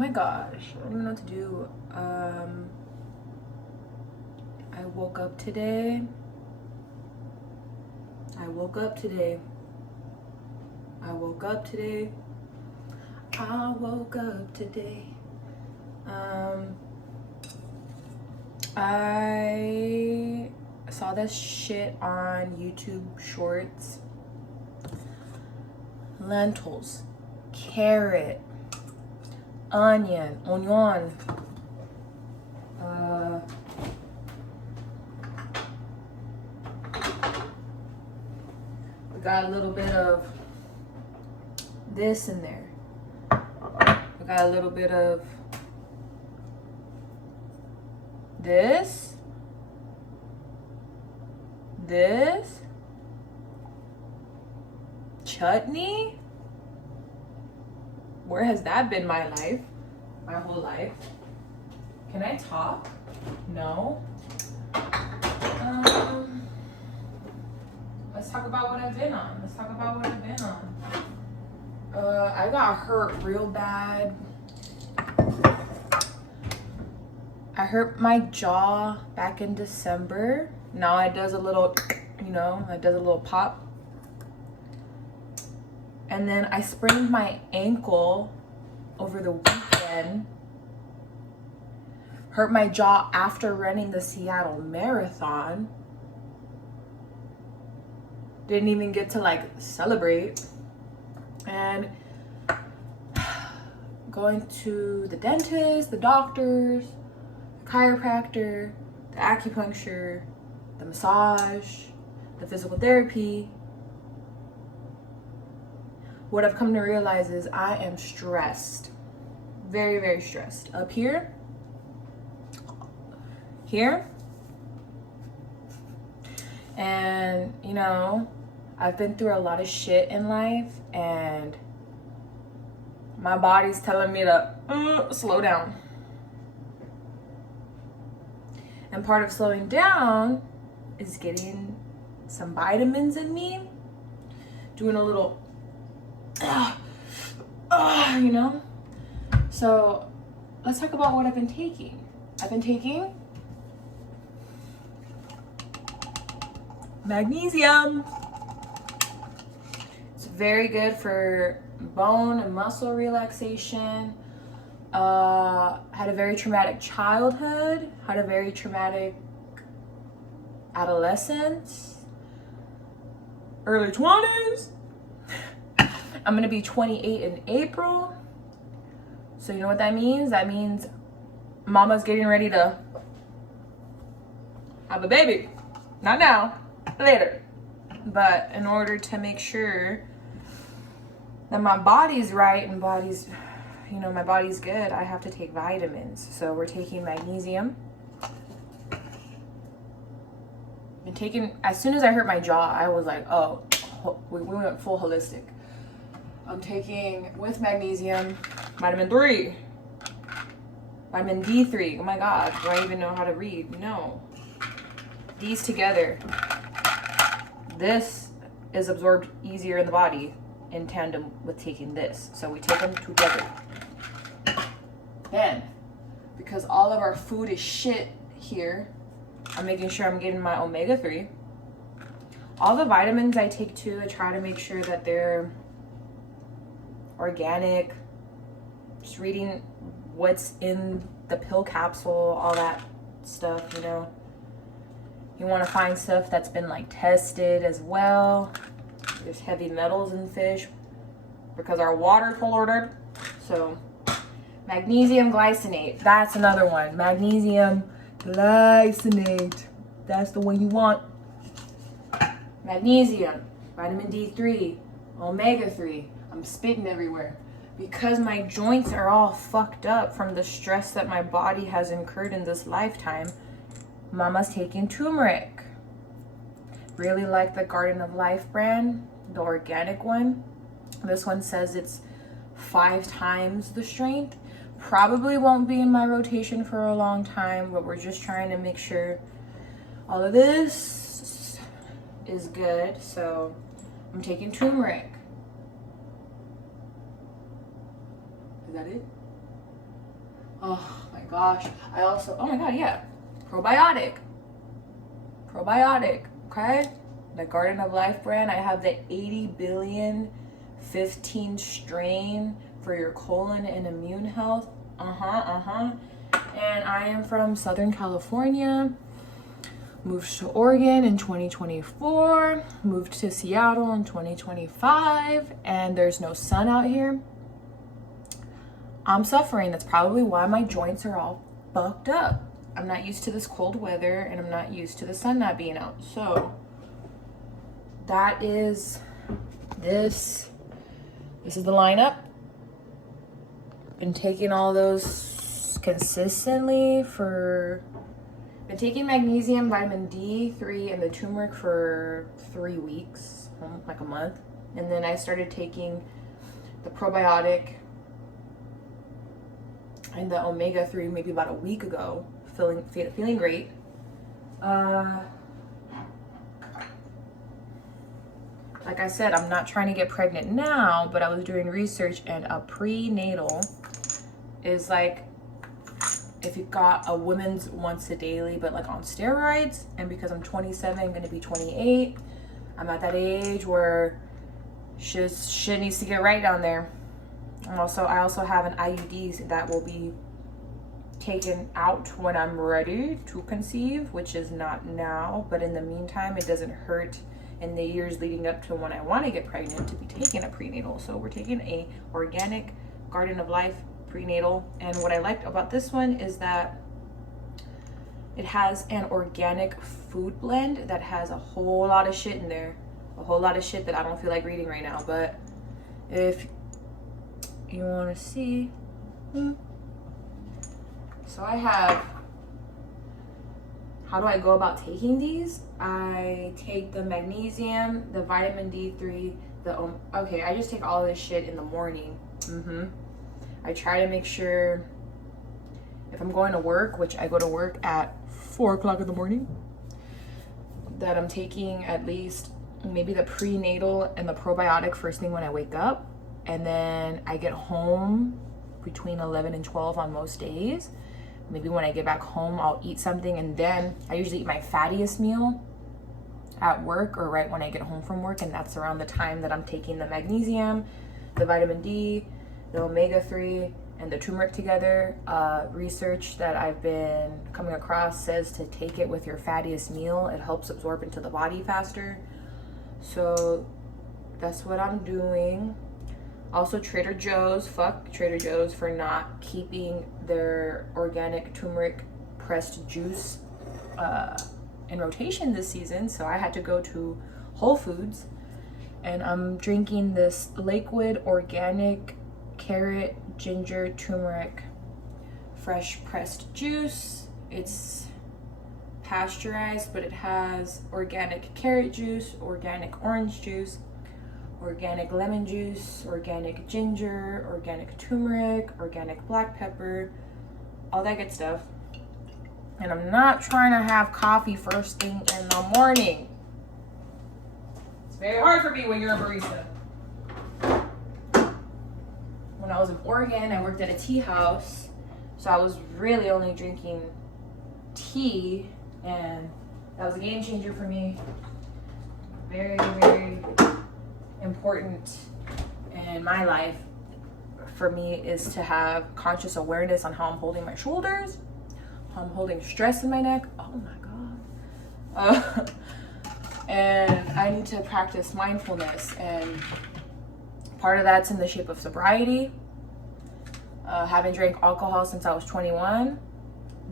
my gosh, I don't even know what to do. I woke up today. I woke up today. I saw this shit on YouTube Shorts. Lentils, carrot, onion. We got a little bit of this in there. We got a little bit of this, chutney. Where has that been my life? My whole life. Can I talk? No. Let's talk about what I've been on. I got hurt real bad. I hurt my jaw back in December. Now it does a little, it does a little pop. And then I sprained my ankle over the weekend. Hurt my jaw after running the Seattle Marathon. Didn't even get to celebrate. And going to the dentist, the doctors, the chiropractor, the acupuncture, the massage, the physical therapy. What I've come to realize is I am stressed. Very, very stressed. Up here, and I've been through a lot of shit in life, and my body's telling me to slow down. And part of slowing down is getting some vitamins in me, doing a little So let's talk about what I've been taking. I've been taking magnesium. It's very good for bone and muscle relaxation. Had a very traumatic childhood, had a very traumatic adolescence, early 20s. I'm gonna be 28 in April. So you know what that means? That means mama's getting ready to have a baby. Not now, later. But in order to make sure that my body's right and my body's good, I have to take vitamins. So we're taking magnesium. And as soon as I hurt my jaw, I was like, oh, we went full holistic. I'm taking, with magnesium, vitamin D3. Oh my God, do I even know how to read? No. These together. This is absorbed easier in the body in tandem with taking this. So we take them together. Then, because all of our food is shit here, I'm making sure I'm getting my omega-3. All the vitamins I take too, I try to make sure that they're organic. Just reading what's in the pill capsule, all that stuff, You want to find stuff that's been tested as well. There's heavy metals in fish because our water polluted. So magnesium glycinate, that's another one. Magnesium glycinate, that's the one you want. Magnesium, vitamin D3, omega-3. I'm spitting everywhere because my joints are all fucked up from the stress that my body has incurred in this lifetime. Mama's taking turmeric. Really like the Garden of Life brand, the organic one. This one says it's 5 times the strength. Probably won't be in my rotation for a long time, but we're just trying to make sure all of this is good. So I'm taking turmeric. Is that it? Oh my gosh. I also, oh my god, yeah. Probiotic. Probiotic, okay? The Garden of Life brand. I have the 80 billion 15 strain for your colon and immune health. And I am from Southern California. Moved to Oregon in 2024. Moved to Seattle in 2025. And there's no sun out here. I'm suffering. That's probably why my joints are all fucked up. I'm not used to this cold weather and I'm not used to the sun not being out. So that is this. This is the lineup. Been taking all those consistently for, been taking magnesium, vitamin D3, and the turmeric for 3 weeks, like a month. And then I started taking the probiotic and the omega-3 maybe about a week ago, feeling great. Like I said, I'm not trying to get pregnant now, but I was doing research, and a prenatal is like if you got a women's once a daily, but like on steroids. And because I'm 27, gonna be 28, I'm at that age where shit needs to get right down there. And also, I also have an IUD that will be taken out when I'm ready to conceive, which is not now, but in the meantime, it doesn't hurt in the years leading up to when I want to get pregnant to be taking a prenatal. So we're taking a organic Garden of Life prenatal. And what I liked about this one is that it has an organic food blend that has a whole lot of shit in there. A whole lot of shit that I don't feel like reading right now. But if you want to see, so I have, how do I go about taking these? I take the magnesium, the vitamin D3, okay, I just take all this shit in the morning. I try to make sure if I'm going to work, which I go to work at 4 o'clock in the morning, that I'm taking at least maybe the prenatal and the probiotic first thing when I wake up. And then I get home between 11 and 12 on most days. Maybe when I get back home, I'll eat something, and then I usually eat my fattiest meal at work or right when I get home from work, and that's around the time that I'm taking the magnesium, the vitamin D, the omega-3, and the turmeric together. Research that I've been coming across says to take it with your fattiest meal. It helps absorb into the body faster. So that's what I'm doing. Also, Trader Joe's, fuck Trader Joe's for not keeping their organic turmeric pressed juice in rotation this season. So I had to go to Whole Foods, and I'm drinking this liquid organic carrot, ginger, turmeric, fresh pressed juice. It's pasteurized, but it has organic carrot juice, organic orange juice, organic lemon juice, organic ginger, organic turmeric, organic black pepper, all that good stuff. And I'm not trying to have coffee first thing in the morning. It's very hard for me when you're a barista. When I was in Oregon, I worked at a tea house, so I was really only drinking tea, and that was a game changer for me. Very, very important in my life for me is to have conscious awareness on how I'm holding my shoulders, how I'm holding stress in my neck. Oh my God. And I need to practice mindfulness, and part of that's in the shape of sobriety. Haven't drank alcohol since I was 21.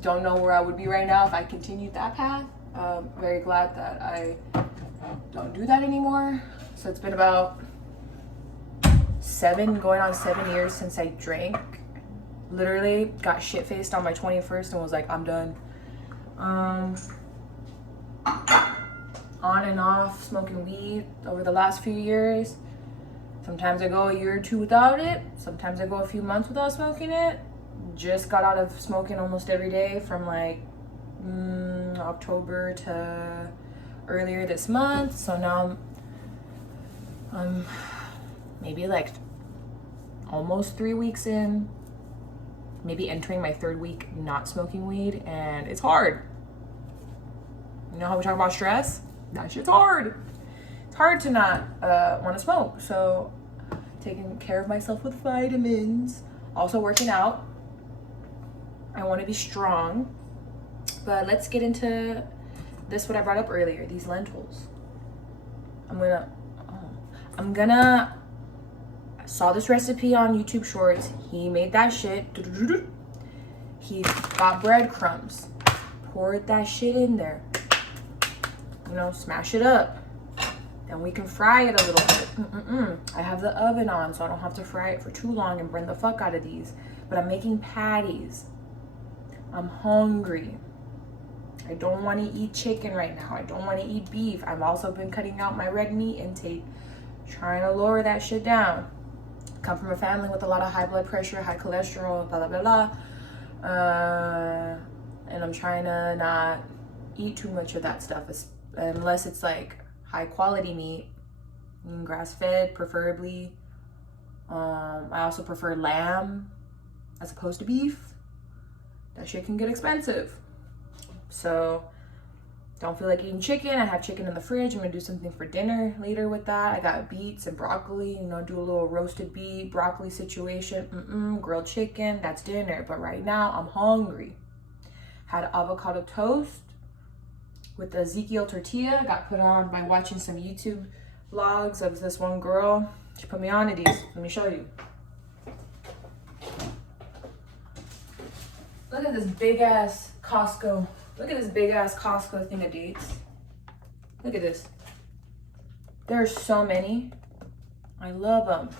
Don't know where I would be right now if I continued that path. Very glad that I don't do that anymore. So it's been about going on 7 years since I drank. Literally got shit-faced on my 21st and was like, I'm done. On and off smoking weed over the last few years. Sometimes I go a year or two without it. Sometimes I go a few months without smoking it. Just got out of smoking almost every day from like October to earlier this month. So now maybe like almost 3 weeks in, maybe entering my 3rd week not smoking weed, and it's hard. You know how we talk about stress? That shit's hard. It's hard to not want to smoke. So taking care of myself with vitamins, also working out. I want to be strong. But let's get into this, what I brought up earlier, these lentils. I saw this recipe on YouTube Shorts. He made that shit. He got breadcrumbs, poured that shit in there. You know, smash it up. Then we can fry it a little bit. I have the oven on, so I don't have to fry it for too long and burn the fuck out of these. But I'm making patties. I'm hungry. I don't want to eat chicken right now. I don't want to eat beef. I've also been cutting out my red meat intake, trying to lower that shit down. Come from a family with a lot of high blood pressure, high cholesterol, blah, blah, blah, blah. And I'm trying to not eat too much of that stuff, unless it's like high quality meat, grass fed preferably. I also prefer lamb as opposed to beef. That shit can get expensive. So don't feel like eating chicken. I have chicken in the fridge. I'm gonna do something for dinner later with that. I got beets and broccoli, you know, do a little roasted beet, broccoli situation. Grilled chicken, that's dinner. But right now I'm hungry. Had avocado toast with the Ezekiel tortilla. Got put on by watching some YouTube vlogs of this one girl. She put me on to these. Let me show you. Look at this big ass Costco. Look at this big ass Costco thing of dates. Look at this. There's so many. I love them.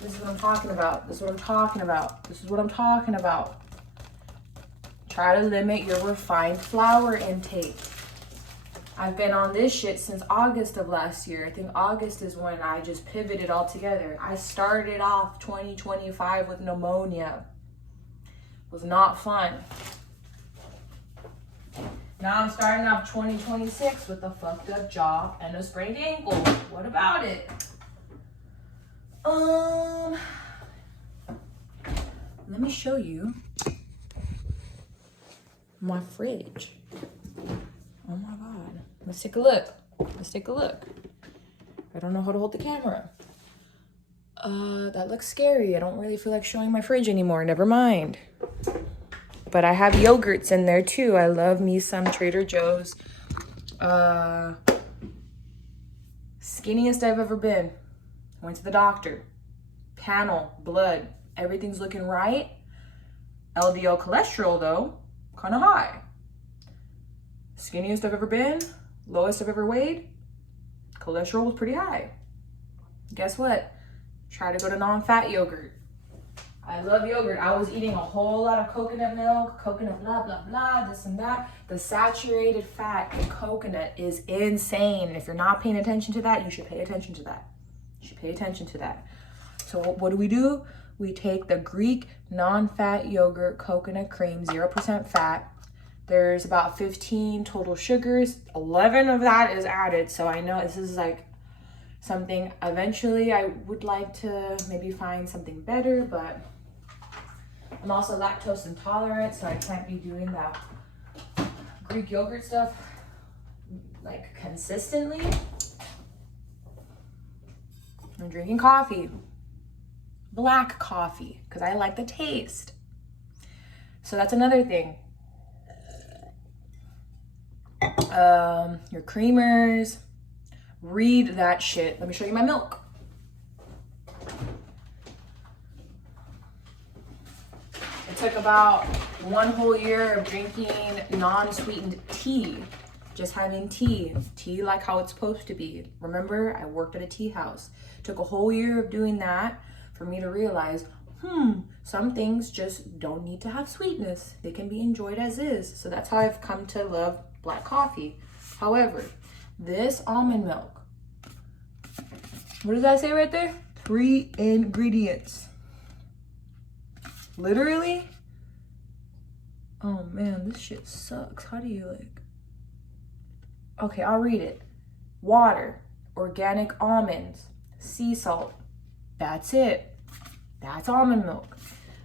This is what I'm talking about. This is what I'm talking about. This is what I'm talking about. Try to limit your refined flour intake. I've been on this shit since August of last year. I think August is when I just pivoted altogether. I started off 2025 with pneumonia. It was not fun. Now I'm starting off 2026 with a fucked up jaw and a sprained ankle. What about it? Let me show you my fridge. Oh my God. Let's take a look. Let's take a look. I don't know how to hold the camera. That looks scary. I don't really feel like showing my fridge anymore. Never mind. But I have yogurts in there too. I love me some Trader Joe's. Skinniest I've ever been. Went to the doctor. Panel, blood, everything's looking right. LDL cholesterol though, kind of high. Skinniest I've ever been. Lowest I've ever weighed. Cholesterol was pretty high. Guess what? Try to go to non-fat yogurt. I love yogurt. I was eating a whole lot of coconut milk, coconut blah, blah, blah, this and that. The saturated fat in coconut is insane. If you're not paying attention to that, you should pay attention to that. You should pay attention to that. So what do? We take the Greek non-fat yogurt, coconut cream, 0% fat. There's about 15 total sugars. 11 of that is added. So I know this is like something eventually I would like to maybe find something better, but I'm also lactose intolerant, so I can't be doing that Greek yogurt stuff like consistently. I'm drinking coffee, black coffee, because I like the taste. So that's another thing. Your creamers, read that shit. Let me show you my milk. It took about 1 whole year of drinking non-sweetened tea, just having tea like how it's supposed to be. Remember, I worked at a tea house. Took a whole year of doing that for me to realize, some things just don't need to have sweetness. They can be enjoyed as is. So that's how I've come to love black coffee. However, this almond milk, what does that say right there? 3 ingredients. Literally. Oh man, this shit sucks. How do you like? Okay, I'll read it. Water, organic almonds, sea salt. That's it. That's almond milk.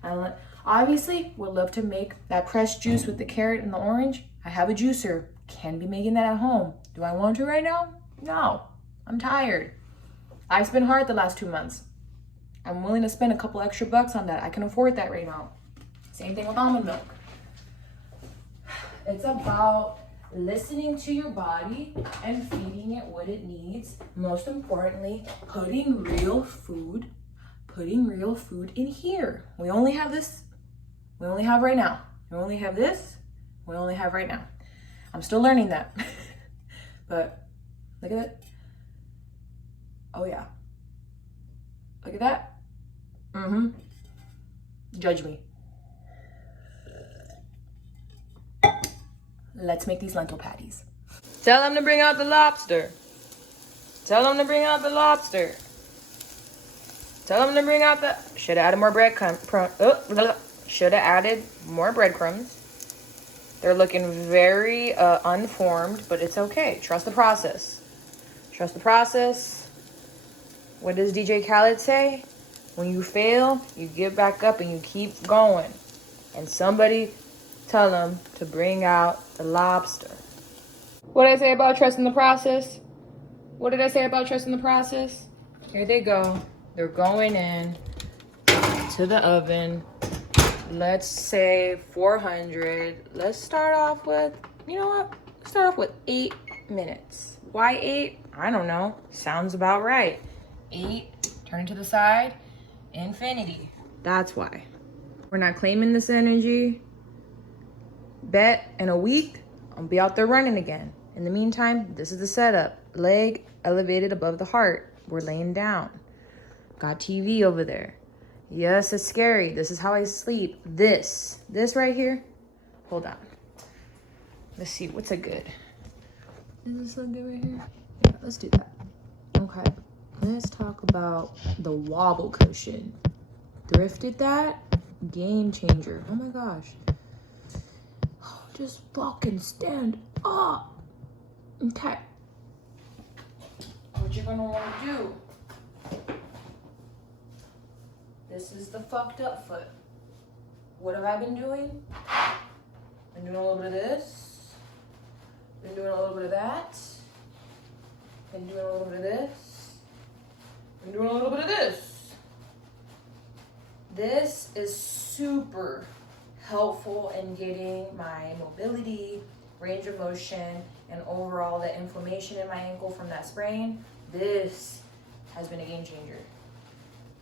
And Obviously, would love to make that pressed juice with the carrot and the orange. I have a juicer. Can be making that at home. Do I want to right now? No. I'm tired. I've been hard the last 2 months. I'm willing to spend a couple extra bucks on that. I can afford that right now. Same thing with almond milk. It's about listening to your body and feeding it what it needs. Most importantly, putting real food in here. We only have this. We only have right now. We only have this. We only have right now. I'm still learning that. But look at it. Oh yeah. Look at that. Judge me. Let's make these lentil patties. Tell them to bring out the lobster. Tell them to bring out the lobster. Tell them to bring out the... Should have added more breadcrumbs. Should have added more breadcrumbs. They're looking very unformed, but it's okay. Trust the process. Trust the process. What does DJ Khaled say? When you fail, you get back up and you keep going. And somebody tell them to bring out the lobster. What did I say about trusting the process? What did I say about trusting the process? Here they go. They're going in to the oven. Let's say 400. Let's start off with, you know what? Let's start off with 8 minutes. Why 8? I don't know. Sounds about right. 8, turn it to the side, infinity. That's why. We're not claiming this energy. Bet in a week, I'll be out there running again. In the meantime, this is the setup. Leg elevated above the heart. We're laying down. Got TV over there. Yes, it's scary. This is how I sleep. This right here. Hold on. Let's see, what's a good? Does this look good right here? Yeah, let's do that. Okay, let's talk about the wobble cushion. Thrifted that? Game changer. Oh my gosh. Just fucking stand up. Okay. What you're gonna wanna do, this is the fucked up foot. What have I been doing? Been doing a little bit of this. Been doing a little bit of that. Been doing a little bit of this. Been doing a little bit of this. This is super helpful in getting my mobility, range of motion, and overall the inflammation in my ankle from that sprain. This has been a game changer.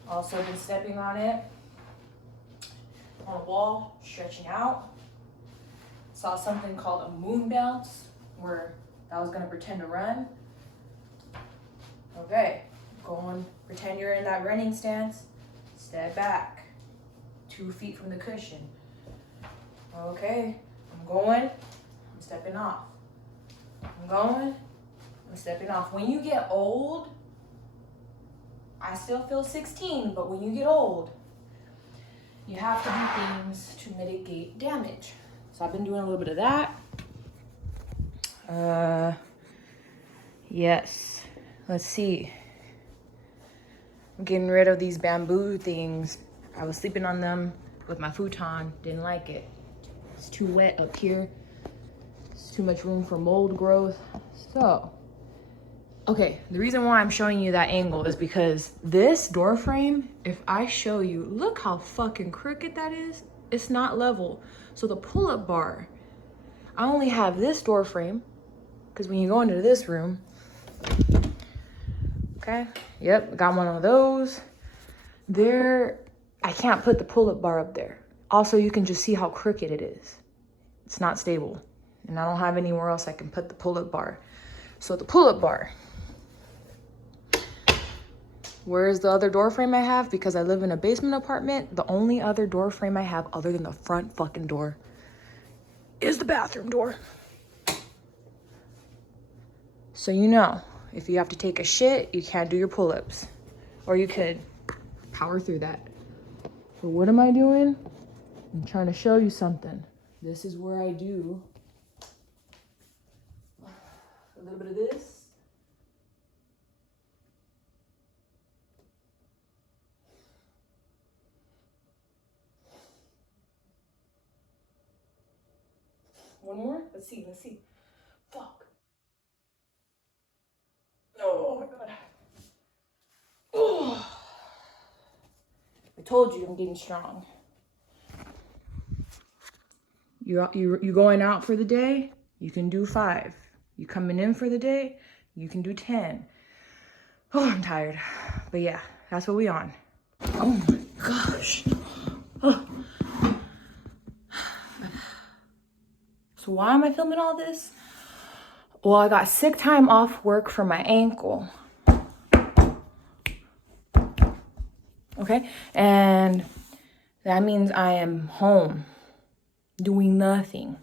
Also been stepping on it on a wall, stretching out. Saw something called a moon bounce where I was gonna pretend to run. Okay, pretend you're in that running stance, step back, 2 feet from the cushion. Okay, I'm going, I'm stepping off. I'm going, I'm stepping off. When you get old, I still feel 16, but when you get old, you have to do things to mitigate damage. So I've been doing a little bit of that. Yes, let's see. I'm getting rid of these bamboo things. I was sleeping on them with my futon, didn't like it. It's too wet up here. It's too much room for mold growth. So, okay, the reason why I'm showing you that angle is because this door frame, if I show you, look how fucking crooked that is. It's not level. So the pull-up bar, I only have this door frame because when you go into this room, okay, yep, got one of those. There, I can't put the pull-up bar up there. Also, you can just see how crooked it is. It's not stable. And I don't have anywhere else I can put the pull-up bar. So the pull-up bar. Where's the other door frame I have? Because I live in a basement apartment, the only other door frame I have other than the front fucking door is the bathroom door. So you know, if you have to take a shit, you can't do your pull-ups. Or you could power through that. So what am I doing? I'm trying to show you something. This is where I do a little bit of this. One more? Let's see. Fuck. Oh my god. Oh. I told you I'm getting strong. You going out for the day? You can do 5. You coming in for the day? You can do 10. Oh, I'm tired. But yeah, that's what we on. Oh my gosh. Oh. So why am I filming all this? Well, I got sick time off work for my ankle. Okay? And that means I am home doing nothing.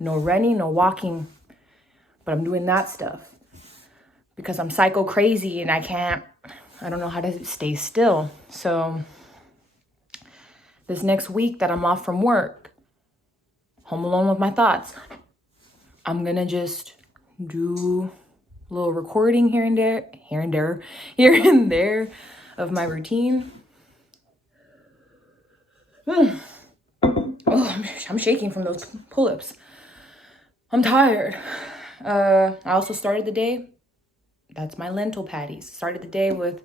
No running, no walking. But I'm doing that stuff because I'm psycho crazy and I don't know how to stay still. So this next week that I'm off from work, home alone with my thoughts, I'm gonna just do a little recording here and there of my routine. Oh, I'm shaking from those pull-ups. I'm tired. I also started the day, that's my lentil patties. Started the day with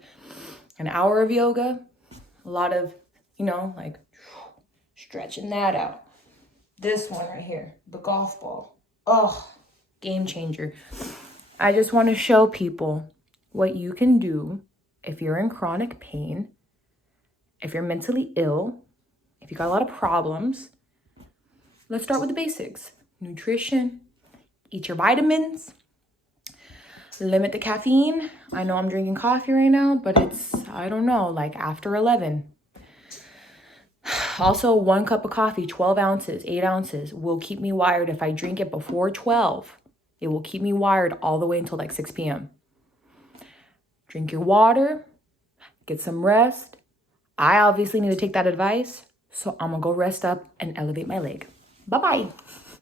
an hour of yoga, a lot of, like stretching that out. This one right here, the golf ball. Oh, game changer. I just want to show people what you can do if you're in chronic pain, if you're mentally ill, if you got a lot of problems. Let's start with the basics. Nutrition, eat your vitamins, limit the caffeine. I know I'm drinking coffee right now, but it's, I don't know, like after 11. Also, 1 cup of coffee, 12 ounces, 8 ounces, will keep me wired. If I drink it before 12, it will keep me wired all the way until like 6 p.m. Drink your water, get some rest. I obviously need to take that advice, so I'm gonna go rest up and elevate my leg. Bye-bye.